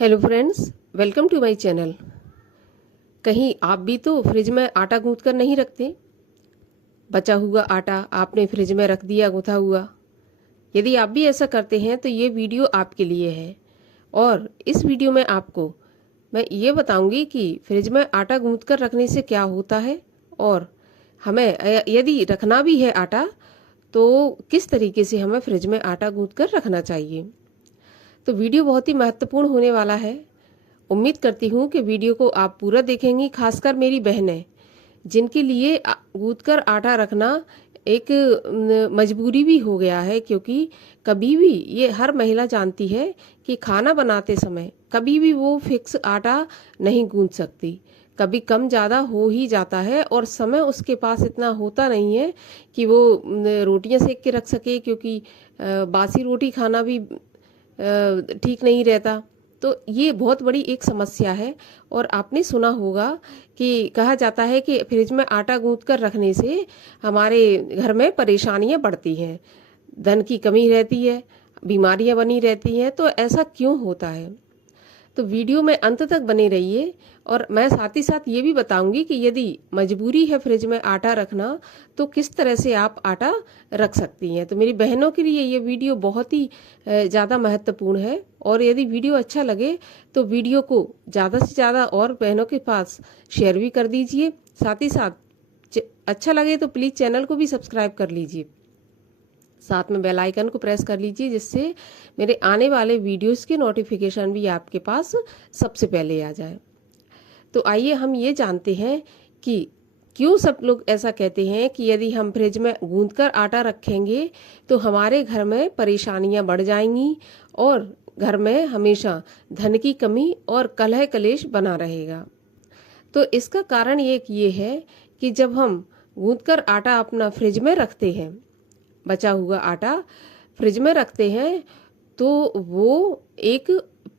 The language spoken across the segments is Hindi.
Hello friends, welcome to my channel. कहीं आप भी तो फ्रिज में आटा गूंथ कर नहीं रखते? बचा हुआ आटा आपने फ्रिज में रख दिया गूंथा हुआ। यदि आप भी ऐसा करते हैं तो ये वीडियो आपके लिए है। और इस वीडियो में आपको मैं ये बताऊंगी कि फ्रिज में आटा गूंथ कर रखने से क्या होता है, और हमें यदि रखना भी है आटा तो किस तरीके से हमें फ्रिज में आटा गूंथ कर रखना चाहिए। तो वीडियो बहुत ही महत्वपूर्ण होने वाला है। उम्मीद करती हूँ कि वीडियो को आप पूरा देखेंगी, खासकर मेरी बहनें जिनके लिए गूंथ कर आटा रखना एक मजबूरी भी हो गया है, क्योंकि कभी भी ये हर महिला जानती है कि खाना बनाते समय कभी भी वो फिक्स आटा नहीं गूंथ सकती। कभी कम ज़्यादा हो ही जाता है और समय उसके पास इतना होता नहीं है कि वो रोटियां सेक के रख सके, क्योंकि बासी रोटी खाना भी ठीक नहीं रहता। तो ये बहुत बड़ी एक समस्या है। और आपने सुना होगा कि कहा जाता है कि फ्रिज में आटा गूंथ कर रखने से हमारे घर में परेशानियां बढ़ती हैं, धन की कमी रहती है, बीमारियां बनी रहती हैं। तो ऐसा क्यों होता है? तो वीडियो में अंत तक बने रहिए। और मैं साथ ही साथ ये भी बताऊंगी कि यदि मजबूरी है फ्रिज में आटा रखना तो किस तरह से आप आटा रख सकती हैं। तो मेरी बहनों के लिए ये वीडियो बहुत ही ज़्यादा महत्वपूर्ण है। और यदि वीडियो अच्छा लगे तो वीडियो को ज़्यादा से ज़्यादा और बहनों के पास शेयर भी कर दीजिए। साथ ही साथ अच्छा लगे तो प्लीज़ चैनल को भी सब्सक्राइब कर लीजिए, साथ में बेल आइकन को प्रेस कर लीजिए, जिससे मेरे आने वाले वीडियोस की नोटिफिकेशन भी आपके पास सबसे पहले आ जाए। तो आइए हम ये जानते हैं कि क्यों सब लोग ऐसा कहते हैं कि यदि हम फ्रिज में गूंथ कर आटा रखेंगे तो हमारे घर में परेशानियां बढ़ जाएंगी और घर में हमेशा धन की कमी और कलह कलेश बना रहेगा। तो इसका कारण ये है कि जब हम गूंथ कर आटा अपना फ्रिज में रखते हैं, बचा हुआ आटा फ्रिज में रखते हैं, तो वो एक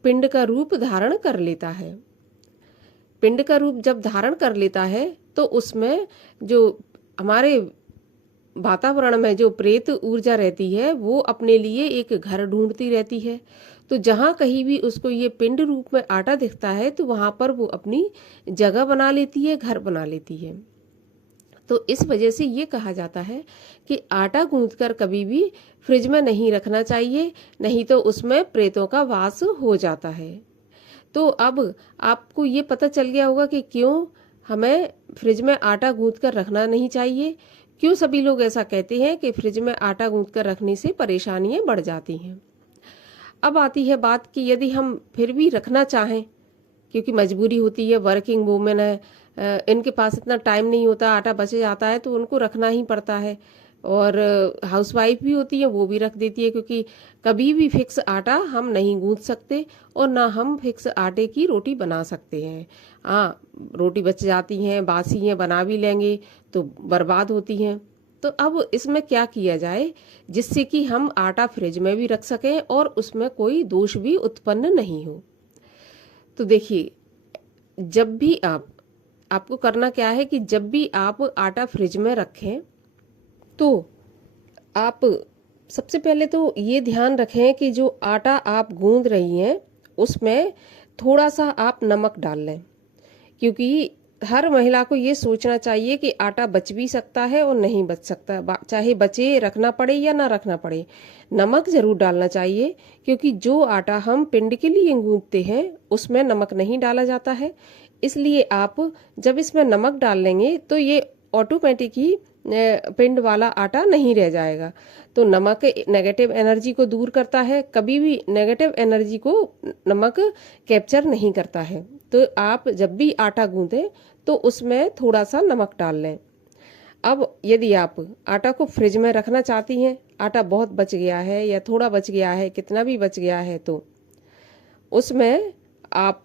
पिंड का रूप धारण कर लेता है। पिंड का रूप जब धारण कर लेता है तो उसमें जो हमारे वातावरण में जो प्रेत ऊर्जा रहती है वो अपने लिए एक घर ढूंढती रहती है। तो जहां कहीं भी उसको ये पिंड रूप में आटा दिखता है तो वहां पर वो अपनी जगह बना लेती है, घर बना लेती है। तो इस वजह से ये कहा जाता है कि आटा गूंथकर कभी भी फ्रिज में नहीं रखना चाहिए, नहीं तो उसमें प्रेतों का वास हो जाता है। तो अब आपको ये पता चल गया होगा कि क्यों हमें फ्रिज में आटा गूंथ कर रखना नहीं चाहिए, क्यों सभी लोग ऐसा कहते हैं कि फ्रिज में आटा गूंथ कर रखने से परेशानियां बढ़ जाती हैं। अब आती है बात कि यदि हम फिर भी रखना चाहें, क्योंकि मजबूरी होती है, वर्किंग वूमेन है, इनके पास इतना टाइम नहीं होता, आटा बच जाता है तो उनको रखना ही पड़ता है। और हाउसवाइफ भी होती है, वो भी रख देती है, क्योंकि कभी भी फिक्स आटा हम नहीं गूंथ सकते और ना हम फिक्स आटे की रोटी बना सकते हैं। हाँ, रोटी बच जाती हैं, बासी हैं, बना भी लेंगे तो बर्बाद होती हैं। तो अब इसमें क्या किया जाए जिससे कि हम आटा फ्रिज में भी रख सकें और उसमें कोई दोष भी उत्पन्न नहीं हो। तो देखिए, जब भी आपको करना क्या है कि जब भी आप आटा फ्रिज में रखें तो आप सबसे पहले तो ये ध्यान रखें कि जो आटा आप गूंद रही हैं उसमें थोड़ा सा आप नमक डाल लें, क्योंकि हर महिला को ये सोचना चाहिए कि आटा बच भी सकता है और नहीं बच सकता, चाहे बचे रखना पड़े या ना रखना पड़े, नमक जरूर डालना चाहिए। क्योंकि जो आटा हम पिंड के लिए गूंथते हैं उसमें नमक नहीं डाला जाता है, इसलिए आप जब इसमें नमक डाल लेंगे तो ये ऑटोमेटिक ही पिंड वाला आटा नहीं रह जाएगा। तो नमक नेगेटिव एनर्जी को दूर करता है, कभी भी नेगेटिव एनर्जी को नमक कैप्चर नहीं करता है। तो आप जब भी आटा गूंदें तो उसमें थोड़ा सा नमक डाल लें। अब यदि आप आटा को फ्रिज में रखना चाहती हैं, आटा बहुत बच गया है या थोड़ा बच गया है, कितना भी बच गया है, तो उसमें आप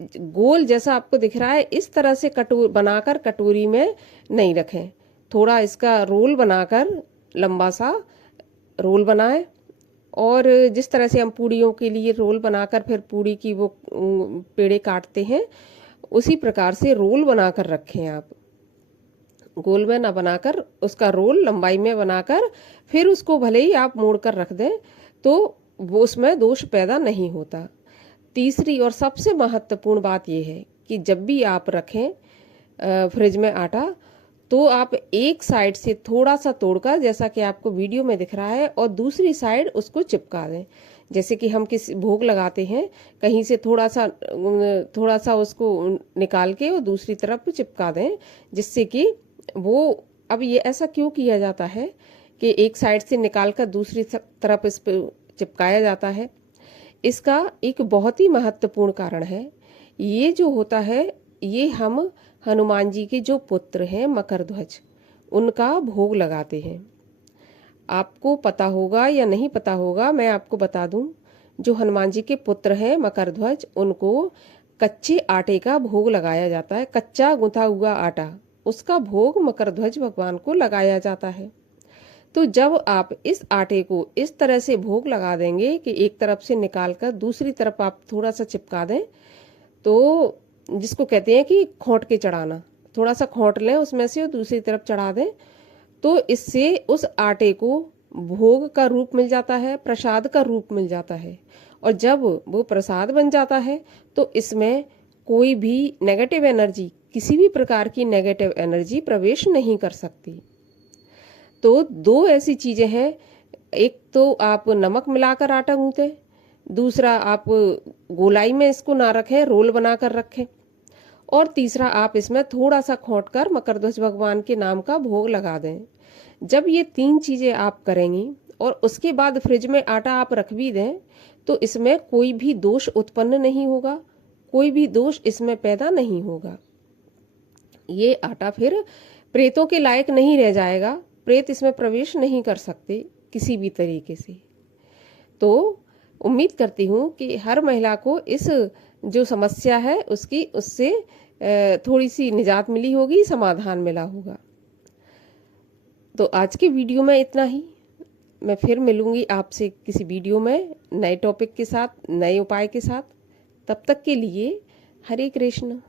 गोल जैसा आपको दिख रहा है इस तरह से बनाकर कटोरी में नहीं रखें। थोड़ा इसका रोल बनाकर, लंबा सा रोल बनाएं। और जिस तरह से हम पूड़ियों के लिए रोल बनाकर फिर पूड़ी की वो पेड़े काटते हैं, उसी प्रकार से रोल बनाकर रखें। आप गोल में ना बनाकर उसका रोल लंबाई में बनाकर फिर उसको भले ही आप मोड़ कर रख दें तो वो उसमें दोष पैदा नहीं होता। तीसरी और सबसे महत्वपूर्ण बात यह है कि जब भी आप रखें फ्रिज में आटा, तो आप एक साइड से थोड़ा सा तोड़कर, जैसा कि आपको वीडियो में दिख रहा है, और दूसरी साइड उसको चिपका दें। जैसे कि हम किसी भोग लगाते हैं, कहीं से थोड़ा सा उसको निकाल के और दूसरी तरफ चिपका दें, जिससे कि वो, अब ये ऐसा क्यों किया जाता है कि एक साइड से निकालकर दूसरी तरफ इस पे चिपकाया जाता है? इसका एक बहुत ही महत्वपूर्ण कारण है। ये जो होता है, ये हम हनुमान जी के जो पुत्र हैं मकरध्वज, उनका भोग लगाते हैं। आपको पता होगा या नहीं पता होगा, मैं आपको बता दूं, जो हनुमान जी के पुत्र हैं मकरध्वज, उनको कच्चे आटे का भोग लगाया जाता है। कच्चा गुंथा हुआ आटा, उसका भोग मकरध्वज भगवान को लगाया जाता है। तो जब आप इस आटे को इस तरह से भोग लगा देंगे कि एक तरफ से निकालकर दूसरी तरफ आप थोड़ा सा चिपका दें, तो जिसको कहते हैं कि खोंट के चढ़ाना, थोड़ा सा खोंट लें उसमें से और दूसरी तरफ चढ़ा दें, तो इससे उस आटे को भोग का रूप मिल जाता है, प्रसाद का रूप मिल जाता है। और जब वो प्रसाद बन जाता है, तो इसमें कोई भी नेगेटिव एनर्जी, किसी भी प्रकार की नेगेटिव एनर्जी प्रवेश नहीं कर सकती। तो दो ऐसी चीजें हैं, एक तो आप नमक मिलाकर आटा गूंथें, दूसरा आप गोलाई में इसको ना रखें, रोल बनाकर रखें, और तीसरा आप इसमें थोड़ा सा खोंट कर मकरध्वज भगवान के नाम का भोग लगा दें। जब ये 3 चीजें आप करेंगी और उसके बाद फ्रिज में आटा आप रख भी दें, तो इसमें कोई भी दोष उत्पन्न नहीं होगा, कोई भी दोष इसमें पैदा नहीं होगा। ये आटा फिर प्रेतों के लायक नहीं रह जाएगा, प्रेत इसमें प्रवेश नहीं कर सकते किसी भी तरीके से। तो उम्मीद करती हूँ कि हर महिला को इस जो समस्या है उससे थोड़ी सी निजात मिली होगी, समाधान मिला होगा। तो आज के वीडियो में इतना ही। मैं फिर मिलूंगी आपसे किसी वीडियो में नए टॉपिक के साथ, नए उपाय के साथ। तब तक के लिए हरे कृष्ण।